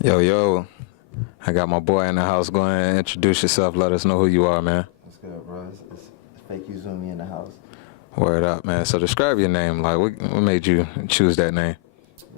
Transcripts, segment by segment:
Yo, yo, I got my boy in the house. Go ahead and introduce yourself. Let us know who you are, man. What's good, bro? It's fake UZUMI in the house. Word up, man. So describe your name. Like, what made you choose that name?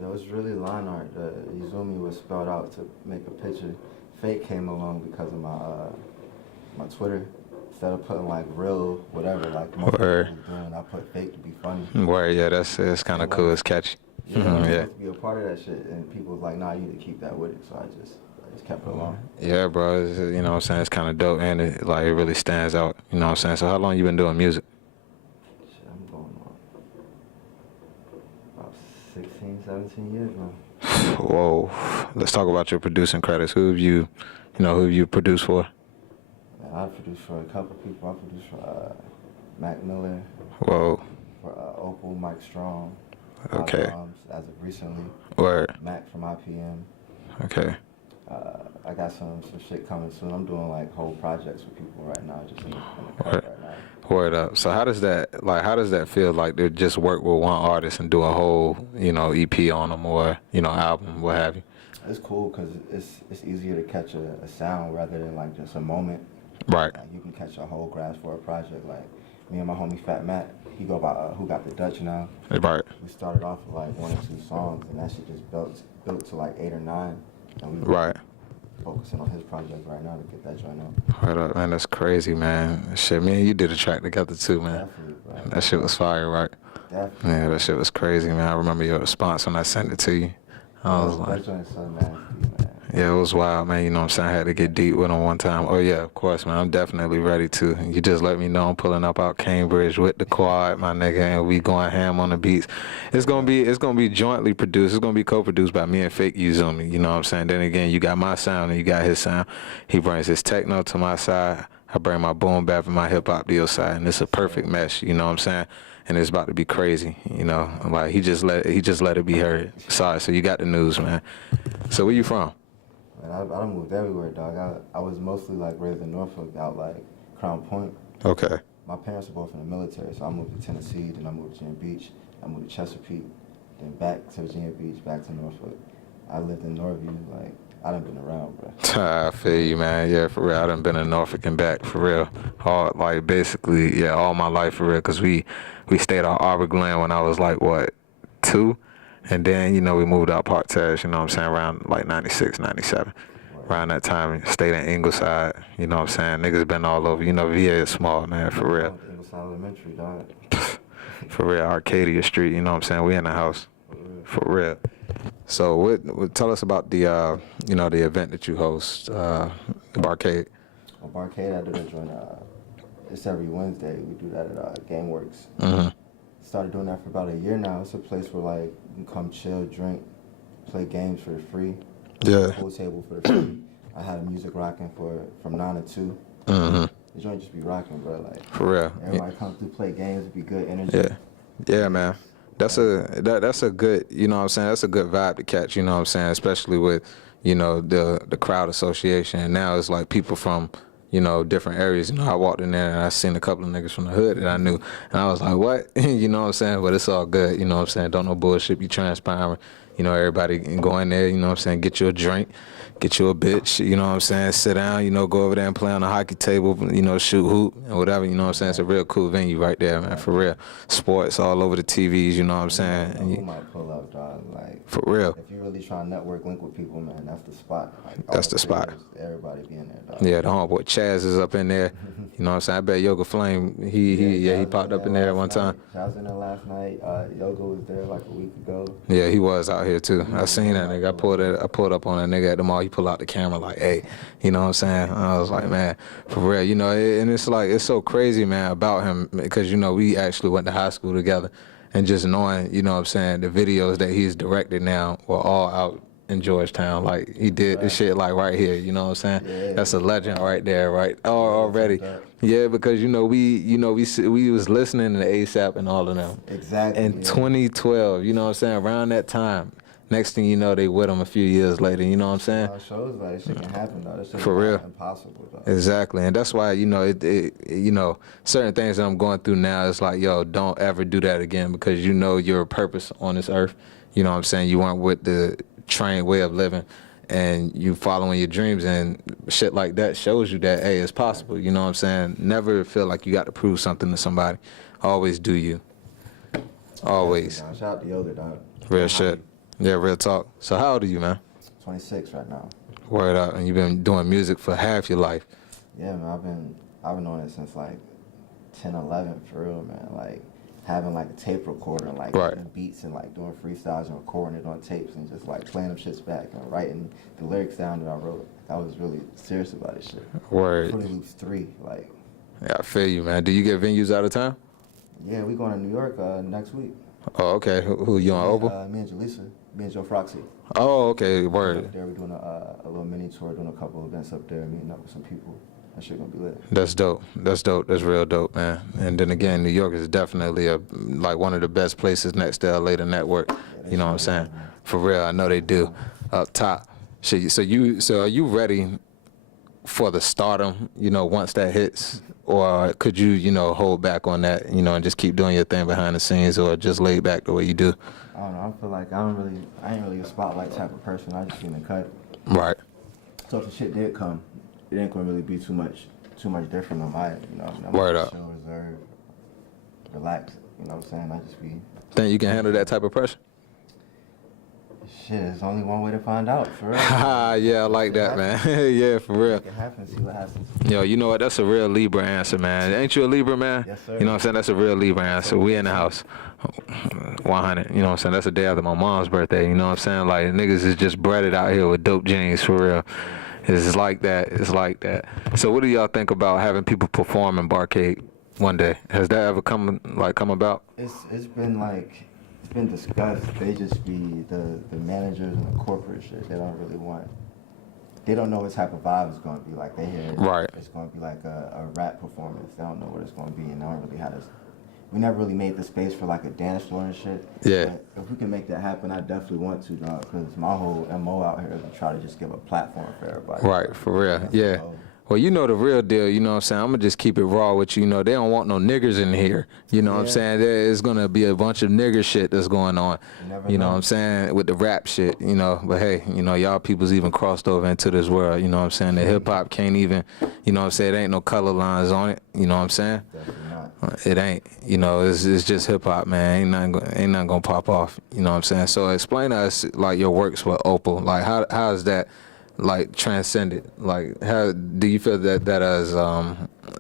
Yo, it's really line art. UZUMI was spelled out to make a picture. Fake came along because of my Twitter. Instead of putting like real, whatever, like most people Word. doing, I put fake to be funny. Word, yeah, it's kind of cool. It's catchy. Yeah, I'm Yeah. supposed to be a part of that shit, and people was like, nah, you need to keep that with it. So I just kept it along. Yeah, bro. You know what I'm saying? It's kind of dope, and it really stands out. You know what I'm saying? So how long you been doing music? Shit, I'm going on about 16, 17 years now. Whoa. Let's talk about your producing credits. Who have you produced for? Man, I produced for a couple people. I produced for Mac Miller, Whoa. for Opal, Mike Strong. Okay. As of recently, Word. Mac from IPM. Okay. I got some shit coming soon. I'm doing like whole projects with people right now, just in the cut Word. right now. Word up. So how does that feel like to just work with one artist and do a whole, EP on them or, album, what have you? It's cool because it's easier to catch a sound rather than like just a moment. Right. Like you can catch a whole grasp for a project. Like me and my homie Fat Matt, he go by Who Got the Dutch now. Right. We started off with like 1 or 2 songs, and that shit just built to like 8 or 9. And we Right. focusing on his project right now to get that joint out. Word up, man. That's crazy, man. Shit, me and you did a track together too, man. Definitely, bro. That shit was fire, right? Definitely. Yeah, that shit was crazy, man. I remember your response when I sent it to you. I was That like, joint's so nasty, man. yeah, it was wild, man. You know what I'm saying? I had to get deep with him one time. Oh, yeah, of course, man. I'm definitely ready to. You just let me know I'm pulling up out Cambridge with the quad, my nigga, and we going ham on the beats. It's gonna be jointly produced. It's gonna be co-produced by me and Fake UZUMI. You know what I'm saying? Then again, you got my sound and you got his sound. He brings his techno to my side. I bring my boom bap and my hip hop to your side, and it's a perfect mesh. You know what I'm saying? And it's about to be crazy. You know, like he just let it be heard. Sorry, so you got the news, man. So where you from? Man, I done moved everywhere, dog. I was mostly like raised in Norfolk, out like Crown Point. Okay. My parents were both in the military, so I moved to Tennessee, then I moved to Virginia Beach, I moved to Chesapeake, then back to Virginia Beach, back to Norfolk. I lived in Norview, like, I done been around, bro. I feel you, man. Yeah, for real. I done been in Norfolk and back, for real. All, like, basically, yeah, all my life, for real. Because we stayed on Arbor Glen when I was, like, what, 2? And then, we moved out Park-Terrace, you know what I'm saying, around, like, 96, 97. Around that time, stayed in Ingleside, you know what I'm saying? Niggas been all over. VA is small, man, for real. Ingleside Elementary, dog. For real, Arcadia Street, you know what I'm saying? We in the house. For real. So, tell us about the, the event that you host, Barcade. On Barcade, I do that joint, it's every Wednesday. We do that at GameWorks. Mm-hmm. Started doing that for about a year now. It's a place where, like, you can come chill, drink, play games for free. Yeah. Pool table for the free. I had the music rocking from 9 to 2. Mm-hmm. The joint just be rocking, bro. Like, for real. Everybody come through, play games, it be good energy. Yeah. Yeah, man. That's a good, you know what I'm saying? That's a good vibe to catch, you know what I'm saying? Especially with, the crowd association. And now it's like people from, different areas. I walked in there and I seen a couple of niggas from the hood that I knew. And I was like, what? You know what I'm saying? But it's all good, you know what I'm saying? Don't no bullshit, be transparent. Everybody can go in there, you know what I'm saying, get you a drink, get you a bitch, you know what I'm saying, sit down, go over there and play on the hockey table, shoot hoop and whatever, you know what I'm saying. It's a real cool venue right there, man, for real. Sports all over the TVs, you know what I'm saying. And you might pull up, dog, like. For real. If you really try to network, link with people, man, that's the spot. Like, that's the spot. Everybody be in there, dog. Yeah, the homeboy Chaz is up in there. You know what I'm saying? I bet Yoga Flame, he popped up in there one time. I was in there last night. Yoga was there like a week ago. Yeah, he was out here too. I seen that nigga. I pulled up on that nigga at the mall. He pulled out the camera like, hey, you know what I'm saying? I was like, man, for real, and it's like, it's so crazy, man, about him because, we actually went to high school together and just knowing, you know what I'm saying, the videos that he's directed now were all out in Georgetown. Like, he did this shit like right here, you know what I'm saying? Yeah. That's a legend right there, right? Already. Yeah, because, we was listening to ASAP and all of them. Exactly. In 2012, you know what I'm saying? Around that time. Next thing you know, they with him a few years later. You know what I'm saying? Shows like that shit can happen, though. That shit For real. Impossible, though. Exactly, and that's why certain things that I'm going through now. It's like, yo, don't ever do that again because your purpose on this earth. You know what I'm saying? You weren't with the trained way of living, and you following your dreams and shit like that shows you that, hey, it's possible. You know what I'm saying? Never feel like you got to prove something to somebody. Always do you. Always. Shout out to Yoga, dog. Real shit. Yeah, real talk. So how old are you, man? 26 right now. Word up. And you've been doing music for half your life. Yeah, man, I've been doing it since like 10, 11 for real, man. Like having like a tape recorder and like Right. doing beats and like doing freestyles and recording it on tapes and just like playing them shits back and writing the lyrics down that I wrote. I was really serious about this shit. Word. Fruity Loops 3, like. Yeah, I feel you, man. Do you get venues out of town? Yeah, we going to New York next week. Oh, okay. Who you on, Opal? Me and Jaleesa, me and Joe Froxy. Oh, okay. Up Word. there, we're doing a little mini tour, doing a couple events up there, meeting up with some people. That shit gonna be lit. That's dope. That's dope. That's real dope, man. And then again, New York is definitely like one of the best places next to LA to network. You know what I'm saying? For real, I know they do. Up top. So are you ready for the stardom? You know, once that hits, or could you hold back on that? And just keep doing your thing behind the scenes, or just lay back the way you do? I don't know. I feel like I ain't really a spotlight type of person. I just been cut. Right. So if the shit did come, it ain't gonna really be too much different on my end, I'm Word up. Chill, reserved, relaxed. You know what I'm saying? I just be. Think you can handle that type of pressure? Shit, there's only one way to find out, for real. Yeah, I like that, man. Yeah, for real. Make it happen, see what happens. Yo, you know what? That's a real Libra answer, man. Ain't you a Libra, man? Yes, sir. You know what I'm saying? That's a real Libra answer. We in the house. 100. You know what I'm saying? That's the day after my mom's birthday. You know what I'm saying? Like, niggas is just breaded out here with dope genes, for real. It's like that. It's like that. So what do y'all think about having people perform in Barcade one day? Has that ever come about? It's been discussed. They just be the managers and the corporate shit. They don't really want. They don't know what type of vibe it's gonna be like. They hear Right. It's gonna be like a rap performance. They don't know what it's gonna be, and they don't really have this. We never really made the space for like a dance floor and shit. Yeah. But if we can make that happen, I definitely want to, dog. Because my whole MO out here is to try to just give a platform for everybody. Right, for real. That's Yeah. the goal. Well, you know the real deal, you know what I'm saying? I'm going to just keep it raw with you. You know, they don't want no niggers in here. You know what I'm Yeah. saying? There's going to be a bunch of nigger shit that's going on. never You know know. what I'm saying? With the rap shit, But hey, y'all people's even crossed over into this world. You know what I'm saying? The hip-hop can't even, you know what I'm saying? There ain't no color lines on it. You know what I'm saying? Definitely not. It ain't. It's just hip-hop, man. Ain't nothing going to pop off. You know what I'm saying? So explain to us, like, your works with Opal. Like, how is that, like, transcended? Like, how do you feel that has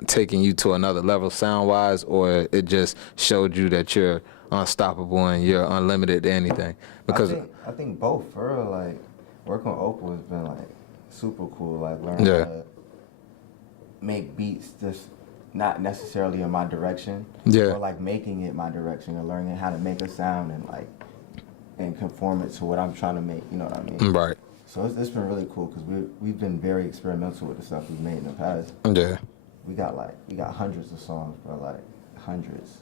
taken you to another level sound-wise, or it just showed you that you're unstoppable and you're unlimited to anything? Because I think both, for real. Like, working with Opal has been, like, super cool. Like, learning Yeah. how to make beats just not necessarily in my direction. Yeah. Or, like, making it my direction and learning how to make a sound and, like, and conform it to what I'm trying to make. You know what I mean? right. So it's been really cool because we've been very experimental with the stuff we've made in the past. Yeah. We got hundreds of songs, bro, like hundreds.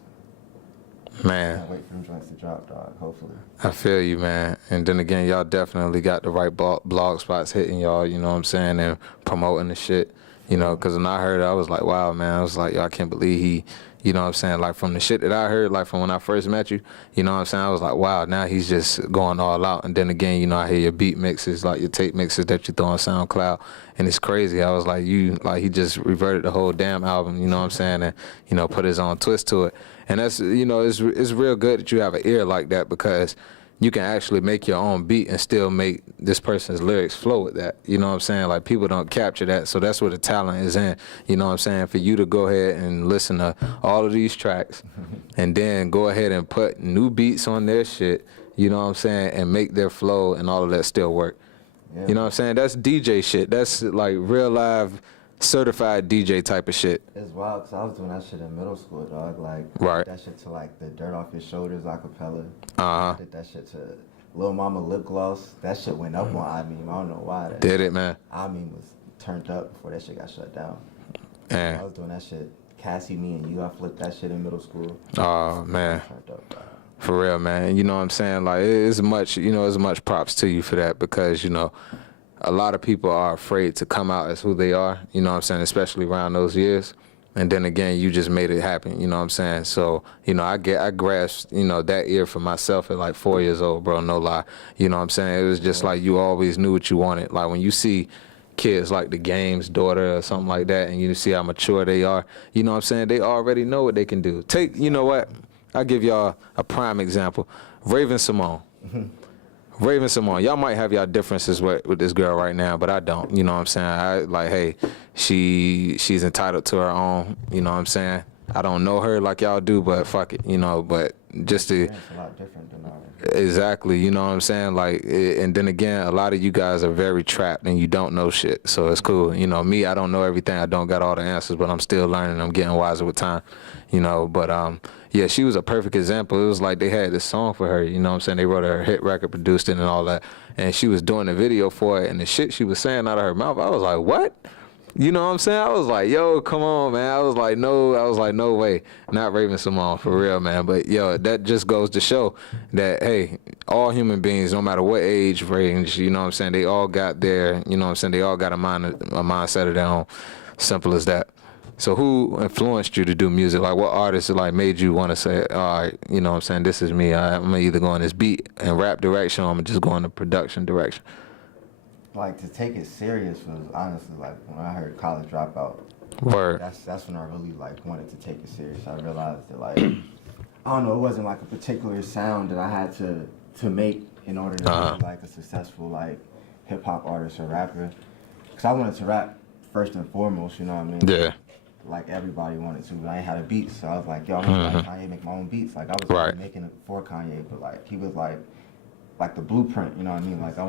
Man. Can't wait for them joints to drop, dog. Hopefully. I feel you, man. And then again, y'all definitely got the right blog spots hitting y'all, you know what I'm saying, and promoting the shit, because when I heard it, I was like, wow, man. I was like, yo, I can't believe he, you know what I'm saying, like from the shit that I heard, like from when I first met you, you know what I'm saying, I was like, wow, now he's just going all out. And then again, I hear your beat mixes, like your tape mixes that you throw on SoundCloud, and it's crazy. I was like, he just reverted the whole damn album, you know what I'm saying, and, put his own twist to it. And that's, it's real good that you have an ear like that, because you can actually make your own beat and still make this person's lyrics flow with that. You know what I'm saying? Like, people don't capture that. So that's where the talent is in. You know what I'm saying? For you to go ahead and listen to all of these tracks and then go ahead and put new beats on their shit, you know what I'm saying, and make their flow and all of that still work. Yeah. You know what I'm saying? That's DJ shit. That's like real live certified DJ type of shit. It's wild because I was doing that shit in middle school, dog. Like, Right. that shit to like the Dirt Off Your Shoulders acapella. Uh-huh. Did that shit to Lil Mama Lip Gloss. That shit went up on I Mean. I don't know why. Did it, man? I Mean was turned up before that shit got shut down. Man. I was doing that shit. Cassie, Me, and You. I flipped that shit in middle school. Oh, man. Turned up, dog. For real, man. You know what I'm saying? Like, it's much props to you for that, because, a lot of people are afraid to come out as who they are, you know what I'm saying, especially around those years. And then again, you just made it happen. You know what I'm saying? So, you know, I grasped, you know, that ear for myself at like 4 years old, bro. No lie. You know what I'm saying? It was just like you always knew what you wanted. Like when you see kids like the Game's daughter or something like that, and you see how mature they are, you know what I'm saying? They already know what they can do. You know what? I'll give y'all a prime example. Raven Simone. Raven Simone, y'all might have y'all differences with this girl right now, but I don't. You know what I'm saying? I like, hey, she's entitled to her own. You know what I'm saying? I don't know her like y'all do, but fuck it, you know. But just to Yeah, it's a lot different than ours. exactly, you know what I'm saying? Like, and then again, a lot of you guys are very trapped and you don't know shit, so it's cool. You know, me, I don't know everything. I don't got all the answers, but I'm still learning. I'm getting wiser with time. You know, but yeah, she was a perfect example. It was like they had this song for her, you know what I'm saying? They wrote her a hit record, produced it and all that. And she was doing the video for it, and the shit she was saying out of her mouth, I was like, what? You know what I'm saying? I was like, yo, come on, man. I was like, no way. Not Raven Simone, for real, man. But, yo, that just goes to show that, hey, all human beings, no matter what age range, you know what I'm saying, they all got their, you know what I'm saying, they all got a mindset of their own. Simple as that. So who influenced you to do music? Like what artists like made you want to say, all right, you know what I'm saying, this is me. I'm going to either go in this beat and rap direction or I'm going to just go in the production direction. Like to take it serious was honestly like when I heard College Dropout. Word. That's when I really like wanted to take it serious. I realized that like I don't know, it wasn't like a particular sound that I had to make in order to be like a successful like hip hop artist or rapper. Cause I wanted to rap first and foremost, you know what I mean? Yeah. Like everybody wanted to, but I ain't had a beat, so I was like, yo, I'm gonna like Kanye, make my own beats. Like I was like, making it for Kanye, but like he was like the blueprint, you know what I mean? Like I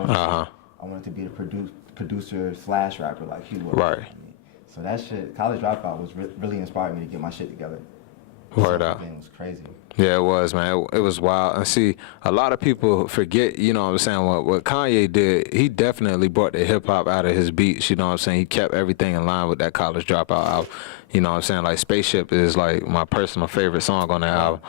wanted to be the producer / rapper like he was. Right. You know what I mean? So that shit, College Dropout was really inspired me to get my shit together. Word out. It was crazy. Yeah, it was, man. It was wild. And see, a lot of people forget, you know what I'm saying, what Kanye did, he definitely brought the hip-hop out of his beats, you know what I'm saying? He kept everything in line with that College Dropout album. You know what I'm saying? Like, Spaceship is, like, my personal favorite song on that album.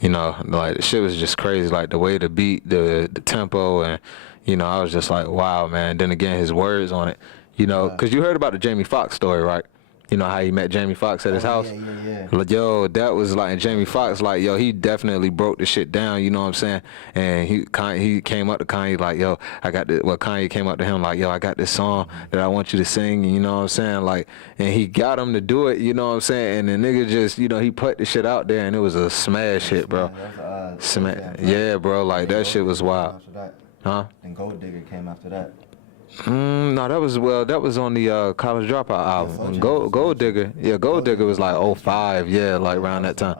You know, like, the shit was just crazy. Like, the way the beat, the tempo, and, you know, I was just like, wow, man. Then again, his words on it, you know, because you heard about the Jamie Foxx story, right? You know how he met Jamie Foxx at his house? Yeah. Like, yo, that was like, and Jamie Foxx, like, yo, he definitely broke the shit down, you know what I'm saying? And he came up to Kanye like, yo, I got this, well, Kanye came up to him like, yo, I got this song that I want you to sing, you know what I'm saying? Like, and he got him to do it, you know what I'm saying? And the nigga just, you know, he put the shit out there and it was a smash hit, bro. Yeah, bro, like, that shit was wild. Huh? And Gold Digger came after that. No, that was on the College Dropout album. Gold Digger, Gold Digger was like 05, yeah, like around that time.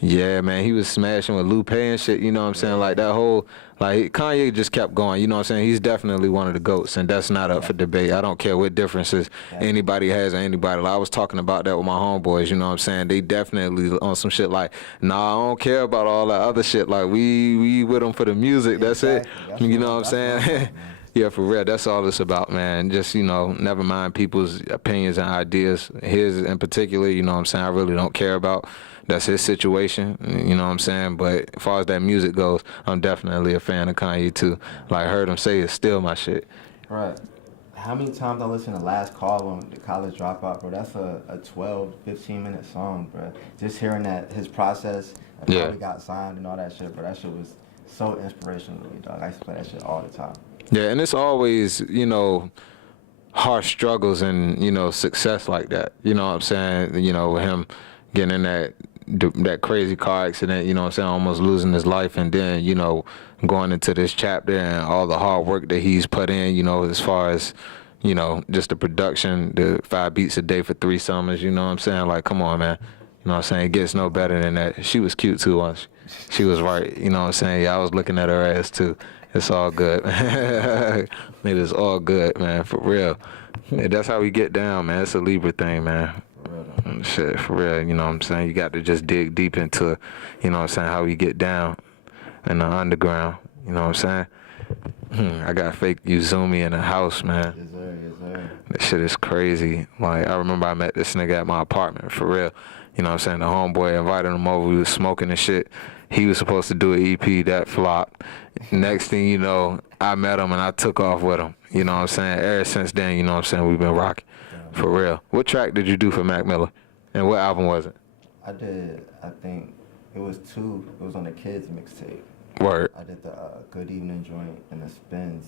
Yeah, man, he was smashing with Lupe and shit, you know what I'm saying? Like that whole, like Kanye just kept going, you know what I'm saying? He's definitely one of the GOATs, and that's not up for debate. I don't care what differences anybody has or anybody. Like, I was talking about that with my homeboys, you know what I'm saying? They definitely on some shit like, nah, I don't care about all that other shit. Like, we with them for the music, that's it. You know what I'm saying? Yeah, for real. That's all it's about, man. Just, you know, never mind people's opinions and ideas. His in particular, you know what I'm saying, I really don't care about. That's his situation, you know what I'm saying? But as far as that music goes, I'm definitely a fan of Kanye, too. Like, I heard him say it's still my shit. Right. How many times I listened to Last Call on the College Dropout, bro? That's a 12, 15-minute song, bro. Just hearing that, his process, and how he got signed and all that shit, bro. That shit was so inspirational to me, dog. I used to play that shit all the time. Yeah, and it's always, you know, harsh struggles and, you know, success like that. You know what I'm saying? You know, with him getting in that crazy car accident, you know what I'm saying, almost losing his life, and then, you know, going into this chapter and all the hard work that he's put in, you know, as far as, you know, just the production, the 5 beats a day for 3 summers, you know what I'm saying? Like, come on, man. You know what I'm saying? It gets no better than that. She was cute, too, once. She was right, you know what I'm saying? Yeah, I was looking at her ass, too. It's all good. It is all good, man, for real. Yeah, that's how we get down, man. It's a Libra thing, man. Shit, for real, you know what I'm saying? You got to just dig deep into, you know what I'm saying, how we get down in the underground, you know what I'm saying? I got fake UZUMI in the house, man. Yes, sir, yes, sir. That shit is crazy. Like, I remember I met this nigga at my apartment, for real. You know what I'm saying? The homeboy invited him over. We was smoking and shit. He was supposed to do an EP that flopped. Next thing you know, I met him and I took off with him. You know what I'm saying? Ever since then, you know what I'm saying, we've been rocking. For real. What track did you do for Mac Miller? And what album was it? I did, I think it was 2. It was on the Kids mixtape. Word. I did the Good Evening joint and the Spins.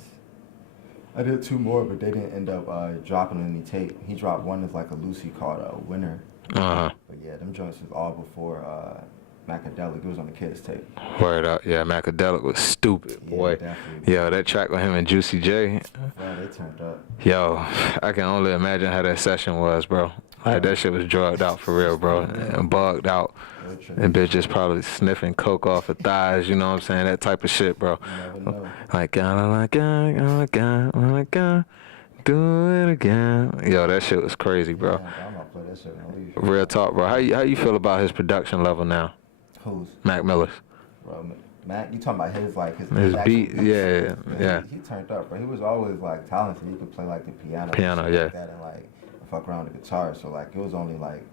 I did 2 more, but they didn't end up dropping any tape. He dropped one that's like a Lucy called Winner. Uh-huh. But yeah, them joints was all before Macadelic. It was on the Kids tape. Word up. Yeah, Macadelic was stupid, boy. Definitely. Yo, that track with him and Juicy J. Well, they turned up. Yo, I can only imagine how that session was, bro. Like, that shit was drugged out for real, bro. And bugged out. And bitches probably sniffing coke off her thighs, you know what I'm saying? That type of shit, bro. You never know. Like, do it again. Yo, that shit was crazy, bro. Yeah, I'm gonna play that shit in a week. Real talk, bro. How you feel about his production level now? Who's? Mac Miller's. Bro, Mac, you talking about his His beat, yeah. He turned up, bro. He was always like talented. He could play like the piano, Yeah. like that, and like fuck around the guitar. So like it was only like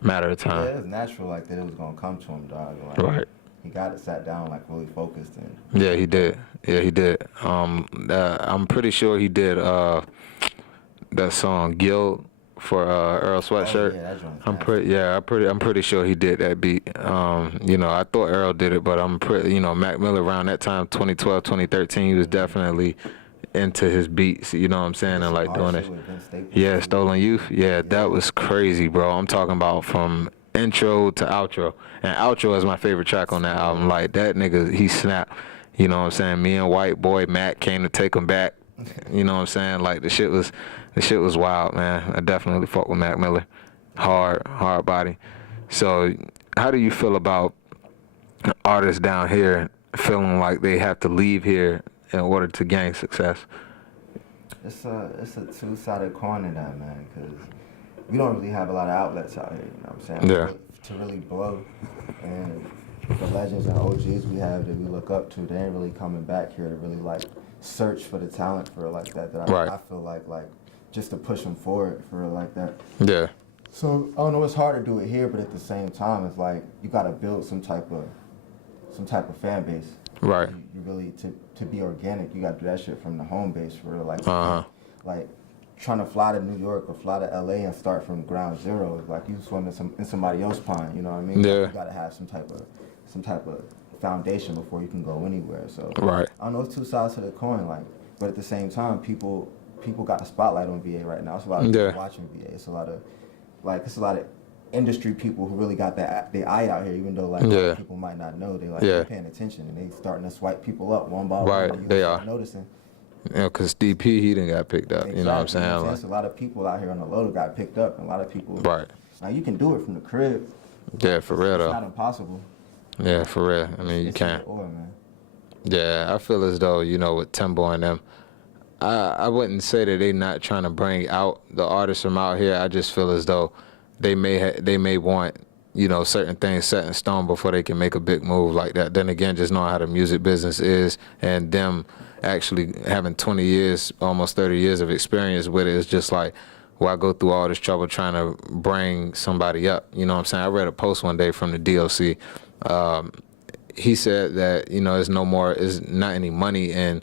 Matter of yeah, time. it was natural like that it was gonna come to him, dog. Like, Right. He got it sat down like really focused and. Yeah, he did. I'm pretty sure he did that song Guild for Earl Sweatshirt. Oh, yeah, that joint's I'm pretty sure he did that beat. You know, I thought Earl did it, but I'm pretty, you know, Mac Miller around that time, 2012, 2013, he was definitely into his beats, you know what I'm saying, and like doing it. Yeah, Stolen Youth. Yeah, that was crazy, bro. I'm talking about from intro to outro. And outro is my favorite track on that album. Like, that nigga, he snapped. You know what I'm saying? Me and White Boy Mac came to take him back. You know what I'm saying? Like, the shit was wild, man. I definitely fuck with Mac Miller. Hard body. So, how do you feel about artists down here feeling like they have to leave here in order to gain success? It's a two-sided coin in that, man, because we don't really have a lot of outlets out here, you know what I'm saying? Yeah. To really blow. And the legends and OGs we have that we look up to, they ain't really coming back here to really, like, search for the talent for like that. Right. I feel like just to push them forward for like that. Yeah. So, I don't know, it's hard to do it here, but at the same time, it's like you got to build some type of fan base. Right. You really, to be organic, you got to do that shit from the home base for real. Like, like trying to fly to New York or fly to LA and start from ground zero is like you swim in somebody else's pond, you know what I mean? Yeah. Like, you got to have some type of foundation before you can go anywhere. So Right. I don't know, it's two sides to the coin, like, but at the same time, people got the spotlight on VA right now. It's a lot of people watching VA. It's a lot of industry people who really got their eye out here, even though like people might not know. They're paying attention and they starting to swipe people up one by one. Right, they are noticing. Yeah, because DP, he didn't got picked up. Exactly. You know what I'm saying? Like, There's a lot of people out here on the low that got picked up, and a lot of people. Right. Now you can do it from the crib. Yeah, for real though. It's not impossible. Yeah, for real. I mean, you can't. Yeah, I feel as though, you know, with Timbo and them, I wouldn't say that they not trying to bring out the artists from out here. I just feel as though they may want, you know, certain things set in stone before they can make a big move like that. Then again, just knowing how the music business is and them actually having 20 years, almost 30 years of experience with it, it's just like, well, I go through all this trouble trying to bring somebody up. You know what I'm saying? I read a post one day from the DLC. He said that, you know, there's not any money in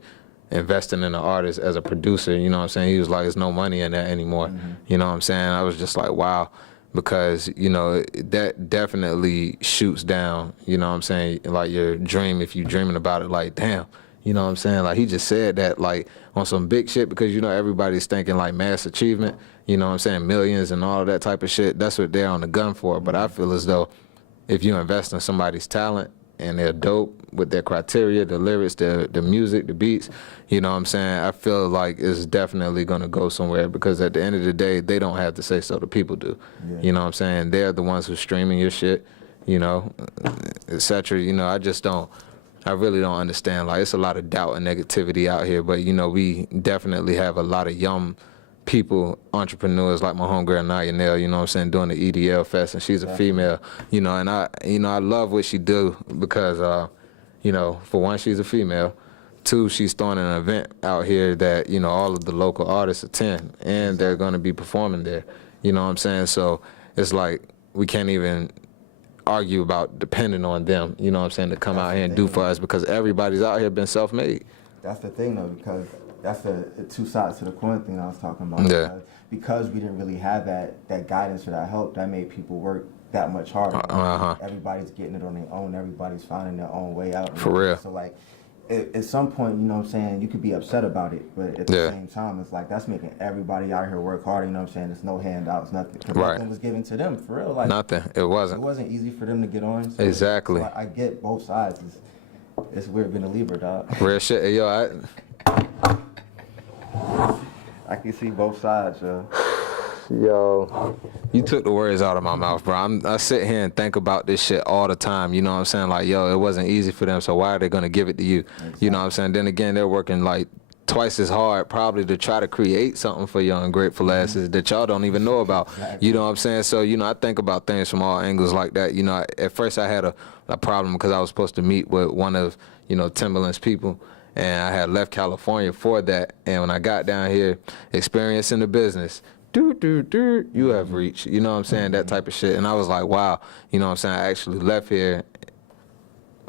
investing in an artist as a producer. You know what I'm saying? He was like, there's no money in that anymore. Mm-hmm. You know what I'm saying? I was just like, wow. Because, you know, that definitely shoots down, you know what I'm saying, like your dream, if you're dreaming about it, like, damn. You know what I'm saying? Like, he just said that, like, on some big shit, because, you know, everybody's thinking, like, mass achievement, you know what I'm saying, millions and all of that type of shit. That's what they're on the gun for. But I feel as though if you invest in somebody's talent and they're dope with their criteria, the lyrics, the music, the beats, you know what I'm saying, I feel like it's definitely going to go somewhere, because at the end of the day, they don't have to say so. The people do. Yeah. You know what I'm saying? They're the ones who's streaming your shit, you know, et cetera. You know, I really don't understand. Like, it's a lot of doubt and negativity out here, but, you know, we definitely have a lot of young people, entrepreneurs, like my homegirl Naya Nell, you know what I'm saying, doing the EDL Fest, and she's a female, you know, and I love what she do, because, you know, for one, she's a female. Two, she's throwing an event out here that, you know, all of the local artists attend, and they're going to be performing there, you know what I'm saying? So it's like, we can't even argue about depending on them, you know what I'm saying, to come out here and do for us, because everybody's out here been self-made. That's the thing, though, because that's the two sides to the coin thing I was talking about. Yeah. Because we didn't really have that guidance or that help, that made people work that much harder. Everybody's getting it on their own. Everybody's finding their own way out. For real. So like, at some point, you know what I'm saying, you could be upset about it, but at the same time, it's like that's making everybody out here work harder. You know what I'm saying? There's no handouts, nothing. Nothing was given to them for real. Like nothing. It wasn't. It wasn't easy for them to get on. So exactly. So I get both sides. It's weird being a Libra, dog. Real shit. Hey, yo, I can see both sides, yo. Yo, you took the words out of my mouth, bro. I sit here and think about this shit all the time. You know what I'm saying? Like, yo, it wasn't easy for them, so why are they gonna give it to you? Exactly. You know what I'm saying? Then again, they're working like twice as hard probably to try to create something for your ungrateful asses that y'all don't even know about. Exactly. You know what I'm saying? So, you know, I think about things from all angles like that. You know, at first I had a problem because I was supposed to meet with one of, you know, Timberland's people. And I had left California for that. And when I got down here, experiencing the business, you have reached, you know what I'm saying, that type of shit. And I was like, wow, you know what I'm saying, I actually left here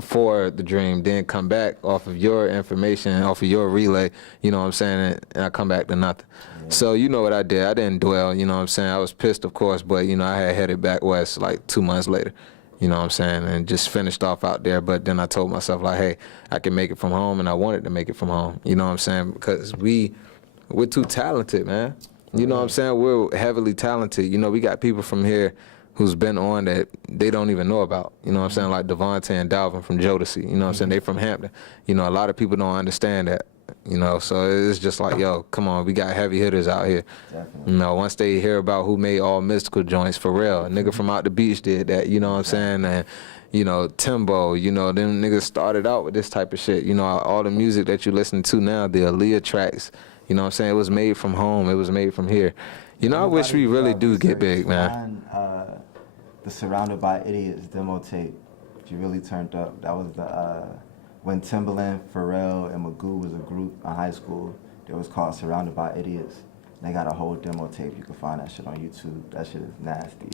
for the dream, then come back off of your information, off of your relay, you know what I'm saying, and I come back to nothing. Yeah. So you know what I did, I didn't dwell, you know what I'm saying, I was pissed, of course, but, you know, I had headed back west like 2 months later, you know what I'm saying, and just finished off out there. But then I told myself, like, hey, I can make it from home, and I wanted to make it from home, you know what I'm saying, because we're too talented, man. You know what I'm saying? We're heavily talented. You know, we got people from here who's been on that they don't even know about. You know what I'm saying? Like Devontae and Dalvin from Jodeci. You know what I'm saying? They from Hampton. You know, a lot of people don't understand that. You know, so it's just like, yo, come on, we got heavy hitters out here. Definitely. You know, once they hear about who made all mystical joints, for real, a nigga from out the beach did that, you know what I'm saying? And, you know, Timbo, you know, them niggas started out with this type of shit. You know, all the music that you listen to now, the Aaliyah tracks, you know what I'm saying? It was made from home. It was made from here. You know, I wish we really do get big, man. The Surrounded by Idiots demo tape, if you really turned up, that was the when Timbaland, Pharrell, and Magoo was a group in high school. It was called Surrounded by Idiots. They got a whole demo tape. You can find that shit on YouTube. That shit is nasty,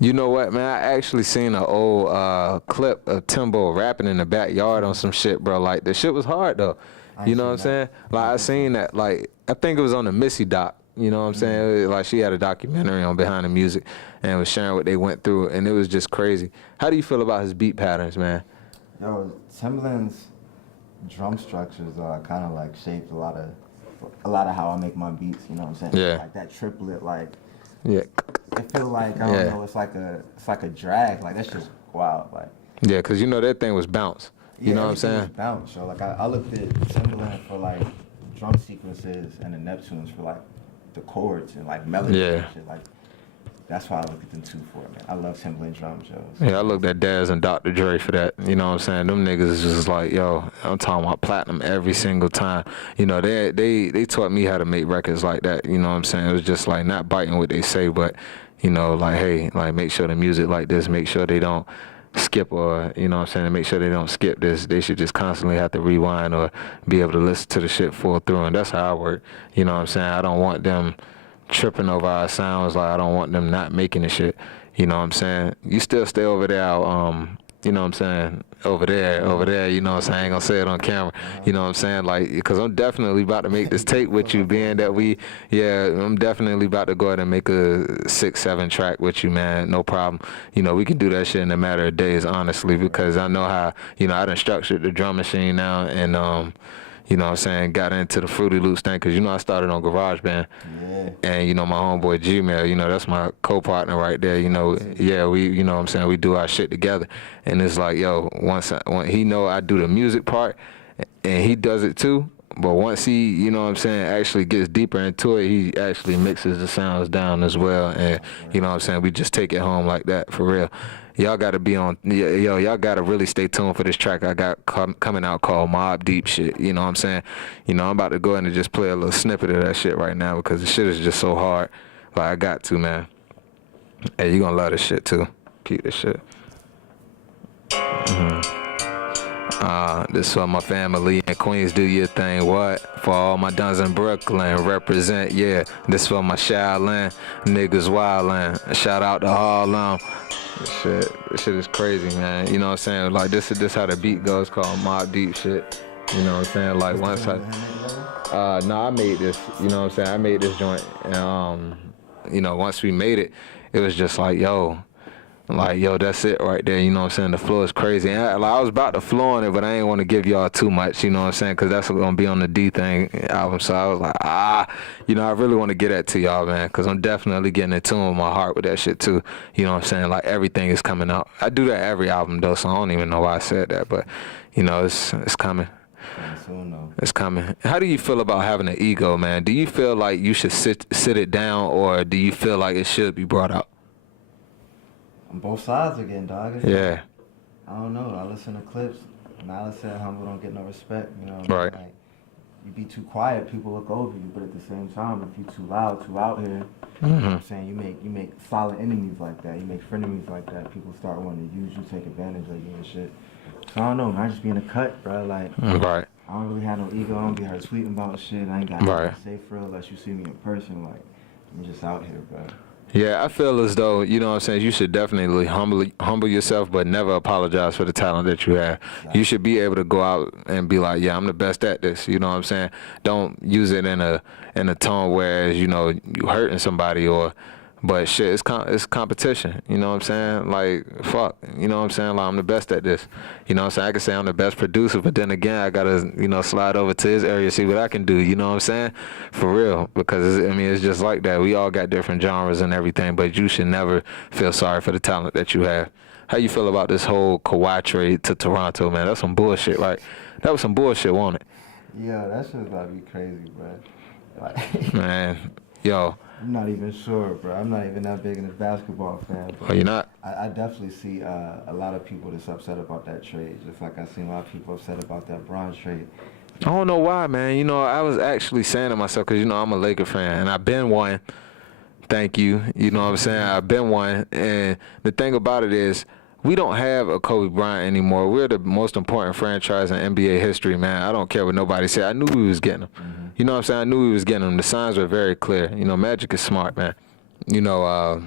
You know what, man? I actually seen an old clip of Timbo rapping in the backyard on some shit, bro. Like, the shit was hard, though. You know what I'm saying? Like, I seen that, like, I think it was on the Missy doc. You know what I'm saying? Like, she had a documentary on Behind the Music and was sharing what they went through, and it was just crazy. How do you feel about his beat patterns, man? Yo, Timbaland's drum structures kind of like shaped a lot of how I make my beats. You know what I'm saying? Yeah. Like that triplet, like. Yeah. It feel like I don't know. It's like a drag. Like that's just wild. Like. Yeah, cause you know that thing was bounce. You know what I'm saying? Bounce, so like I looked at Timbaland for like drum sequences and the Neptunes for like the chords and like melody and shit. Like that's why I look at them two for it, man. I love Timbaland drums, yo. So. Yeah, I looked at Daz and Dr. Dre for that. You know what I'm saying? Them niggas is just like, yo, I'm talking about platinum every single time. You know, they taught me how to make records like that. You know what I'm saying? It was just like not biting what they say, but you know, like, hey, like make sure the music like this, make sure they don't skip, or you know what I'm saying, to make sure they don't skip this. They should just constantly have to rewind or be able to listen to the shit full through, and that's how I work. You know what I'm saying? I don't want them tripping over our sounds. Like, I don't want them not making the shit. You know what I'm saying? You still stay over there, you know what I'm saying, over there, you know what I'm saying, I ain't gonna say it on camera, you know what I'm saying, like, because I'm definitely about to make this tape with you, being that I'm definitely about to go ahead and make a 6-7 track with you, man, no problem. You know, we can do that shit in a matter of days, honestly, because I know how, you know, I done structured the drum machine now, and, you know what I'm saying, got into the Fruity Loops thing, because, you know, I started on GarageBand. Yeah. And, you know, my homeboy Gmail, you know, that's my co-partner right there, you know. Yeah, we, you know what I'm saying, we do our shit together. And it's like, yo, once he know I do the music part, and he does it too, but once he, you know what I'm saying, actually gets deeper into it, he actually mixes the sounds down as well. And, you know what I'm saying, we just take it home like that, for real. Y'all got to be on, y'all got to really stay tuned for this track I got coming out called Mob Deep shit. You know what I'm saying? You know, I'm about to go in and just play a little snippet of that shit right now because the shit is just so hard. Like, I got to, man. Hey, you going to love this shit, too. Keep this shit. This for my family in Queens, do your thing, what? For all my dons in Brooklyn, represent, yeah. This for my Shaolin, niggas wildin'. Shout out to Harlem. This shit is crazy, man. You know what I'm saying? Like, this how the beat goes, called Mob Deep shit. You know what I'm saying? Like, once I... No, I made this. You know what I'm saying? I made this joint, and you know, once we made it, it was just like, yo, that's it right there. You know what I'm saying? The flow is crazy. And I was about to flow on it, but I ain't want to give y'all too much. You know what I'm saying? Because that's gonna be on the D Thing album. So I was like, you know, I really want to get that to y'all, man, because I'm definitely getting in tune with my heart with that shit too. You know what I'm saying? Like everything is coming out. I do that every album though, so I don't even know why I said that, but you know, it's coming. It's coming. How do you feel about having an ego, man? Do you feel like you should sit it down, or do you feel like it should be brought out? On both sides again, dog. Yeah. I don't know. I listen to clips. Malice said humble don't get no respect. You know. Right. Like, you be too quiet, people look over you. But at the same time, if you too loud, too out here, you know what I'm saying, you make solid enemies like that. You make frenemies like that. People start wanting to use you, take advantage of you and shit. So I don't know, man. I just be in the cut, bro. Like, right. I don't really have no ego. I don't be her tweeting about shit. I ain't got nothing to say for real unless you see me in person. Like, I'm just out here, bro. Yeah, I feel as though, you know what I'm saying, you should definitely humble yourself, but never apologize for the talent that you have. Exactly. You should be able to go out and be like, yeah, I'm the best at this. You know what I'm saying? Don't use it in a tone whereas, you know, you hurting somebody but shit, it's competition. You know what I'm saying? Like, fuck. You know what I'm saying? Like, I'm the best at this. You know what I'm saying? I can say I'm the best producer, but then again, I gotta, you know, slide over to his area, see what I can do. You know what I'm saying? For real. Because, it's just like that. We all got different genres and everything, but you should never feel sorry for the talent that you have. How you feel about this whole Kawhi trade to Toronto, man? That's some bullshit, right? That was some bullshit, wasn't it? Yeah, that shit's about to be crazy, bro. Like, man, yo. I'm not even sure, bro. I'm not even that big of a basketball fan. Oh, you're not? I definitely see a lot of people that's upset about that trade. Just like I seen a lot of people upset about that Bron trade. I don't know why, man. You know, I was actually saying to myself, because, you know, I'm a Laker fan, and I've been one. Thank you. You know what I'm saying? I've been one. And the thing about it is, we don't have a Kobe Bryant anymore. We're the most important franchise in NBA history, man. I don't care what nobody said. I knew we was getting him. You know what I'm saying? I knew we was getting him. The signs were very clear. You know, Magic is smart, man. You know,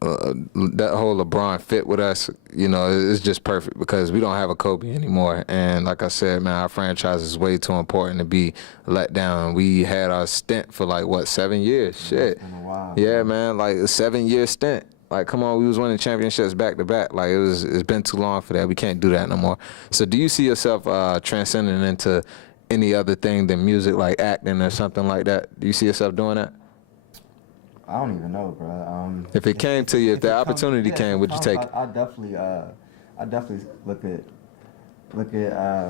that whole LeBron fit with us, you know, it's just perfect because we don't have a Kobe anymore. And like I said, man, our franchise is way too important to be let down. We had our stint for like, 7 years? Shit. Yeah, man, like a 7-year stint. Like, come on, we was winning championships back to back. Like, it's been too long for that. We can't do that no more. So do you see yourself transcending into any other thing than music, like acting or something like that? Do you see yourself doing that? I don't even know, bro. If it came to you, if the opportunity came, would you take it? I definitely look at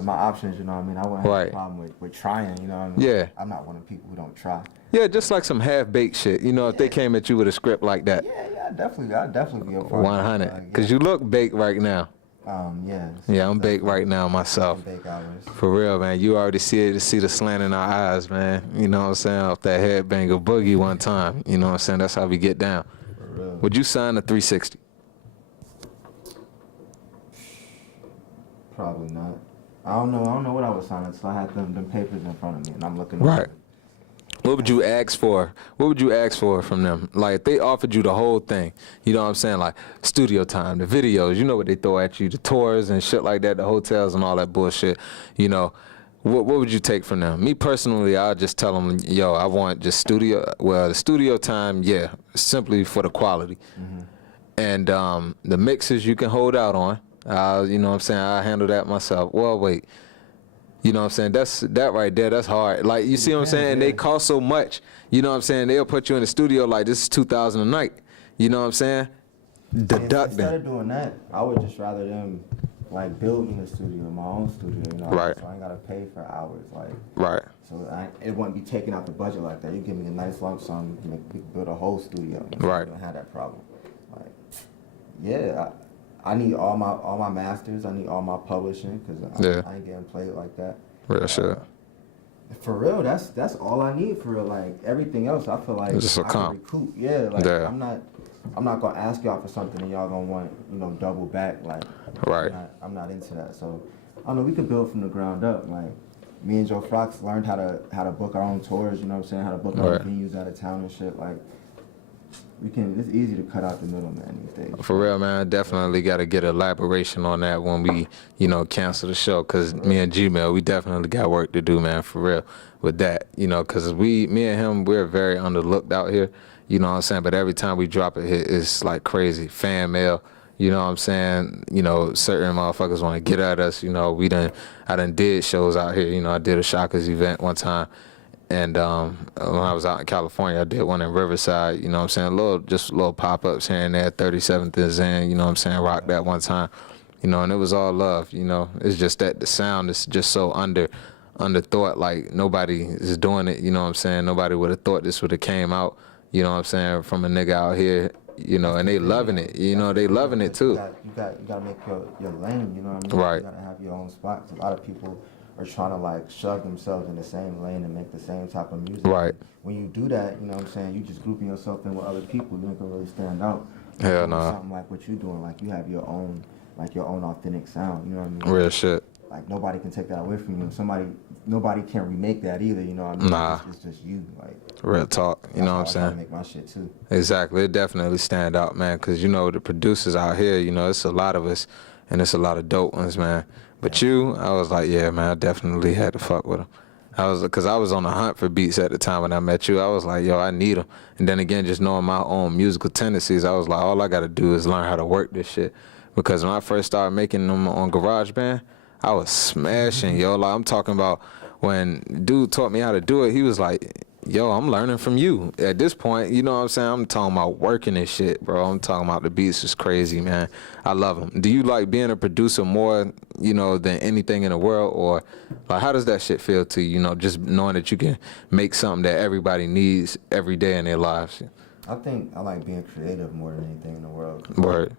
my options. You know what I mean? I wouldn't have a problem with trying. You know what I mean? Yeah. I'm not one of the people who don't try. Yeah, just like some half-baked shit. You know, if they came at you with a script like that. Yeah, I'd definitely be a part 100. Because you look baked right now. Yeah. Yeah, I'm baked right now myself. For real, man. You already see the slant in our eyes, man. You know what I'm saying? Off that headbanger boogie one time. You know what I'm saying? That's how we get down. For real. Would you sign a 360? Probably not. I don't know what I would sign until I had them papers in front of me and I'm looking right. Over. What would you ask for? What would you ask for from them? Like, if they offered you the whole thing, you know what I'm saying? Like, studio time, the videos, you know what they throw at you, the tours and shit like that, the hotels and all that bullshit, you know. What would you take from them? Me personally, I'll just tell them, yo, I want just the studio time, yeah, simply for the quality. And the mixes you can hold out on, you know what I'm saying? I'll handle that myself. Well, wait. You know what I'm saying? That right there, that's hard. Like, you see what I'm saying? And they cost so much. You know what I'm saying? They'll put you in the studio like this is $2,000 a night. You know what I'm saying? Deduct Instead of doing that, I would just rather them like build me a studio, my own studio, you know? Right. So I ain't gotta pay for hours, like. Right. So it wouldn't be taking out the budget like that. You give me a nice lump sum, we can build a whole studio. Right. You don't have that problem. Like, yeah. I need all my masters. I need all my publishing because I ain't getting played like that. Real shit. For real, that's all I need for real. Like everything else, I feel like it's just a I can recoup. Yeah, like I'm not gonna ask y'all for something and y'all gonna want double back. Like right. I'm not into that. So I don't know. We could build from the ground up. Like me and Joe Fox learned how to book our own tours. You know what I'm saying? How to book our own venues out of town and shit. Like It's easy to cut out the middleman these days. For real, man, I definitely got to get elaboration on that when we, cancel the show. Cause me and Gmail, we definitely got work to do, man, for real, with that. Cause me and him, we're very underlooked out here. You know what I'm saying? But every time we drop a hit, it's like crazy. Fan mail. You know what I'm saying? Certain motherfuckers want to get at us. I done did shows out here. I did a Shockers event one time. And when I was out in California, I did one in Riverside, you know what I'm saying? Just little pop-ups here and there, 37th and Zen, you know what I'm saying? Rocked that one time, and it was all love, It's just that the sound is just so underthought, like nobody is doing it, you know what I'm saying? Nobody would have thought this would have came out, you know what I'm saying, from a nigga out here, and they loving it, they loving it too. You got to make your lane, you know what I mean? Right. You got to have your own spots. A lot of people are trying to like shove themselves in the same lane and make the same type of music. Right. When you do that, you know what I'm saying, you just grouping yourself in with other people, you ain't gonna really stand out. Hell no. Something like what you're doing, like you have your own authentic sound, you know what I mean? Real shit. Like nobody can take that away from you. Nobody can remake that either, you know what I mean? Nah. It's just you, like. Real talk, you know what I'm saying? I make my shit too. Exactly, it definitely stand out, man, because the producers out here, it's a lot of us, and it's a lot of dope ones, man. But I was like, yeah, man, I definitely had to fuck with them. Because I was on the hunt for beats at the time when I met you. I was like, yo, I need them. And then again, just knowing my own musical tendencies, I was like, all I got to do is learn how to work this shit. Because when I first started making them on GarageBand, I was smashing, yo. Like, I'm talking about when dude taught me how to do it, he was like, yo, I'm learning from you. At this point, you know what I'm saying? I'm talking about working this shit, bro. I'm talking about the beats is crazy, man. I love them. Do you like being a producer more, than anything in the world? Or, like, how does that shit feel to you, just knowing that you can make something that everybody needs every day in their lives? I think I like being creative more than anything in the world. Word.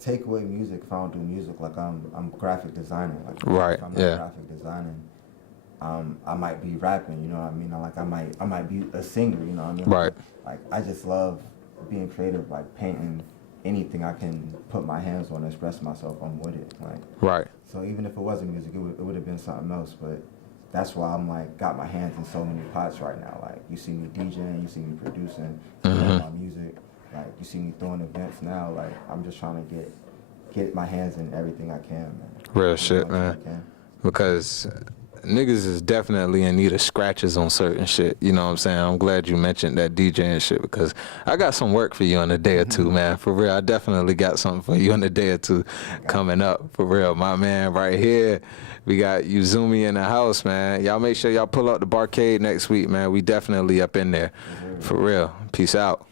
Take away music if I don't do music. Like, I'm graphic designer. Like, right, if I'm not yeah. graphic designing, I might be rapping, you know what I mean? Like, I might be a singer, you know what I mean? Right. Like, I just love being creative, like painting anything I can put my hands on and express myself, I'm with it. Like, right. So even if it wasn't music, it would have been something else. But that's why I'm like got my hands in so many pots right now. Like, you see me DJing, you see me producing, my music. Like, you see me throwing events now. Like, I'm just trying to get my hands in everything I can, man. Real shit, man. Because niggas is definitely in need of scratches on certain shit. You know what I'm saying? I'm glad you mentioned that DJing shit, because I got some work for you in a day or two, man. For real, I definitely got something for you in a day or two coming up. For real, my man right here. We got UZUMI in the house, man. Y'all make sure y'all pull up the Barcade next week, man. We definitely up in there. For real. Peace out.